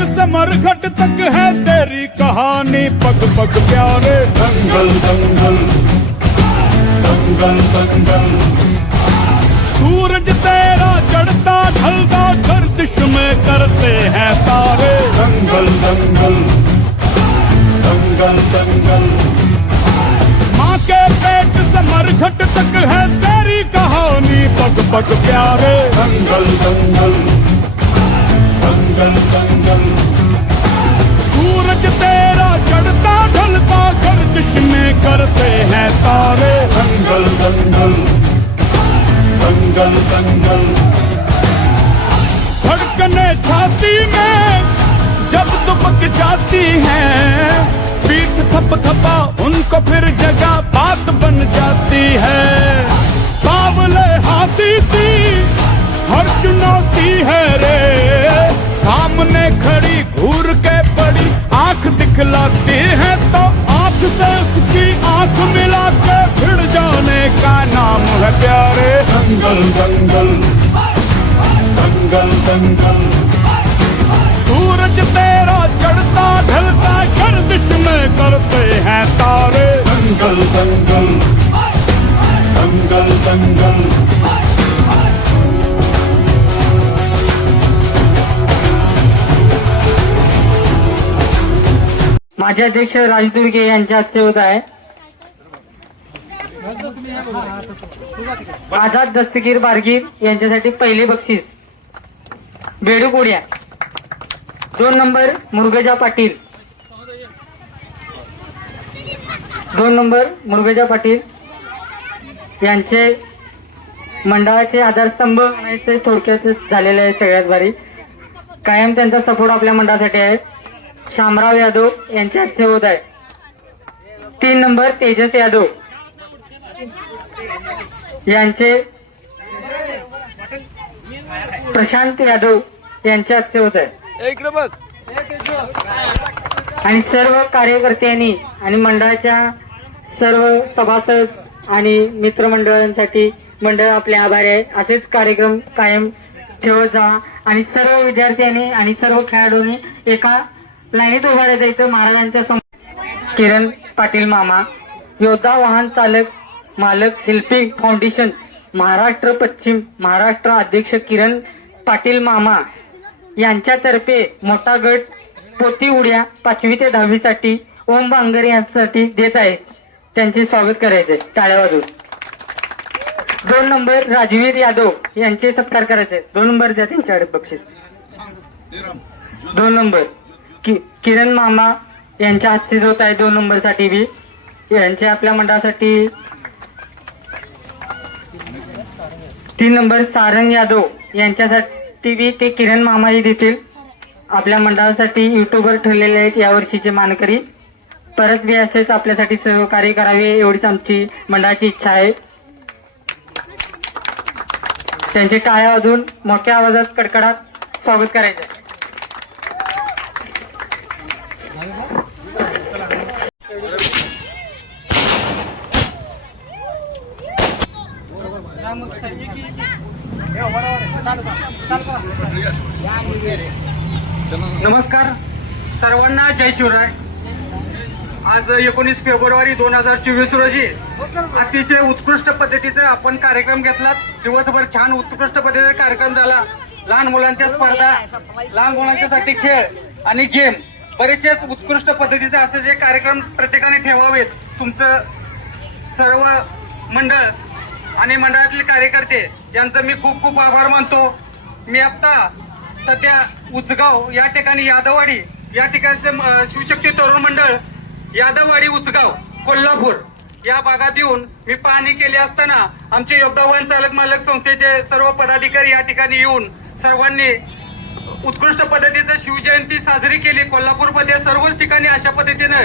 मरघट तक है तेरी कहानी। पग पग, प्यारे दंगल दंगल। दंगल दंगल। सूरज तेरा चढ़ता, ढलता गर्दिश में करते हैं तारे। दंगल दंगल। दंगल दंगल। माँ के पेट से मरघट तक है तेरी कहानी। पग पग, प्यारे दंगल दंगल। दंगल दंगल सूरज तेरा चढ़ता ढलता गर्दिश में करते हैं तारे। दंगल दंगल दंगल दंगल धड़कने छाती में जब दुबक जाती है, पीठ थप थपा उनको फिर जगह बात बन जाती है। दंगल। दंगल दंगल। सूरज तेरा चढ़ता, ढलता, गर्दिश में करते हैं तारे। दंगल दंगल। दंगल दंगल। माझे अध्यक्ष राजू दुर्गे यांच्या हस्ते होत आहे. आझाद दस्तगीर बारगीर यांच्यासाठी पहिले बक्षीस. बेडू कोड्या दोन नंबर मुरगजा पाटील. दोन नंबर मुरगजा पाटील. यांचे मंडळाचे आधारस्तंभ म्हणायचे थोडक्यात झालेले आहे सगळ्यात भारी. कायम त्यांचा सपोर्ट आपल्या मंडळासाठी आहे. शामराव यादव यांचे आजचे होत आहे तीन नंबर तेजस यादव. यांचे प्रशांत यादव यांच्या हस्ते होत आहे. इकडे बघ. आणि सर्व कार्यकर्त्यांनी आणि मंडळाच्या सर्व सभासद आणि मित्रमंडळांसाठी मंडळ आपले आभारी आहे. असेच कार्यक्रम कायम ठेवत जा. आणि सर्व विद्यार्थ्यांनी आणि सर्व खेळाडूंनी एका लाईनीत उभा राहायचं महाराजांच्या समोर. किरण पाटील मामा योद्धा वाहन चालक मालक हेल्पिंग फाउंडेशन महाराष्ट्र पश्चिम महाराष्ट्र अध्यक्ष किरण पाटील मामा यांच्यातर्फे मोठा गट पोती उड्या पाचवी ते दहावी साठी ओम बांगर यांसाठी देत आहे. त्यांचे स्वागत करायचे टाळ्या वाजून दोन नंबर राजवीर यादव यांचे सत्कार करायचे दोन नंबर द्या त्यांच्याकडे बक्षीस. दोन नंबर कि किरण मामा यांच्या हस्ते होत आहे दोन नंबरसाठी बी यांचे आपल्या मंडळासाठी तीन नंबर सारंग यादव यांच्यासाठी बी ते किरण मामाजी देतील. आपल्या मंडळासाठी युट्यूबर ठरलेले आहेत यावर्षीचे मानकरी. परत बी असेच आपल्यासाठी सहकार्य करावे एवढीच आमची मंडळाची इच्छा आहे. त्यांचे टाळ्या वाजून मोठ्या आवाजात कडकडात स्वागत करायचं आहे. नमस्कार. सर्वांना जय शिवराय. आज एकोणीस फेब्रुवारी दोन हजार चोवीस रोजी अतिशय उत्कृष्ट पद्धतीचा आपण कार्यक्रम घेतला. दिवसभर छान उत्कृष्ट पद्धतीचा कार्यक्रम झाला. लहान मुलांच्या स्पर्धा लहान मुलांच्यासाठी खेळ आणि गेम बरेचसेच उत्कृष्ट पद्धतीचे असे जे कार्यक्रम प्रत्येकाने ठेवावेत. तुमचं सर्व मंडळ आणि मंडळातील कार्यकर्ते यांचं मी खूप खूप आभार मानतो. मी आता सध्या उचगाव या ठिकाणी यादववाडी या ठिकाणचे शिवशक्ती तरुण मंडळ यादववाडी उचगाव कोल्हापूर या भागात येऊन मी पाहणी केली असताना आमचे योद्धावान चालक मालक संस्थेचे सर्व पदाधिकारी या ठिकाणी येऊन सर्वांनी उत्कृष्ट पद्धतीचं शिवजयंती साजरी केली. कोल्हापूरमध्ये सर्वच ठिकाणी अशा पद्धतीनं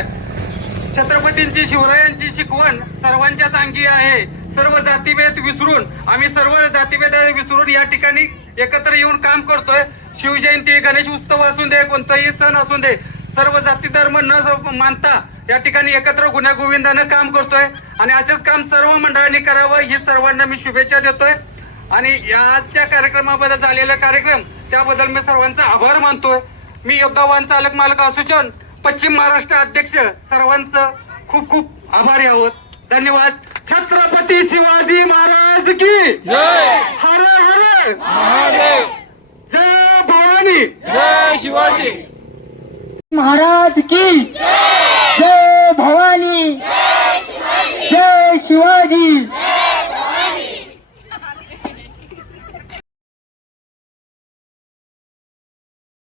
छत्रपतींची शिवरायांची शिकवण सर्वांच्याच अंगी आहे. सर्व जातीभेद विसरून आम्ही सर्व जातीभेद विसरून या ठिकाणी एकत्र येऊन काम करतोय. शिवजयंती गणेश उत्सव असू दे कोणताही सण असू दे सर्व जाती धर्म न मानता या ठिकाणी एकत्र गुन्ह्यागोविंदानं काम करतोय. आणि असेच काम सर्व मंडळांनी करावं ही सर्वांना मी शुभेच्छा देतोय. आणि याच्या कार्यक्रमाबद्दल झालेला कार्यक्रम त्याबद्दल मी सर्वांचा आभार मानतोय. मी योद्धा वाहन चालक मालक असोसिएशन पश्चिम महाराष्ट्र अध्यक्ष सर्वांचं खूप खूप आभारी आहोत. धन्यवाद. छत्रपती शिवाजी महाराज की जय! महादेव. जय भवानी. जय शिवाजी. महाराज की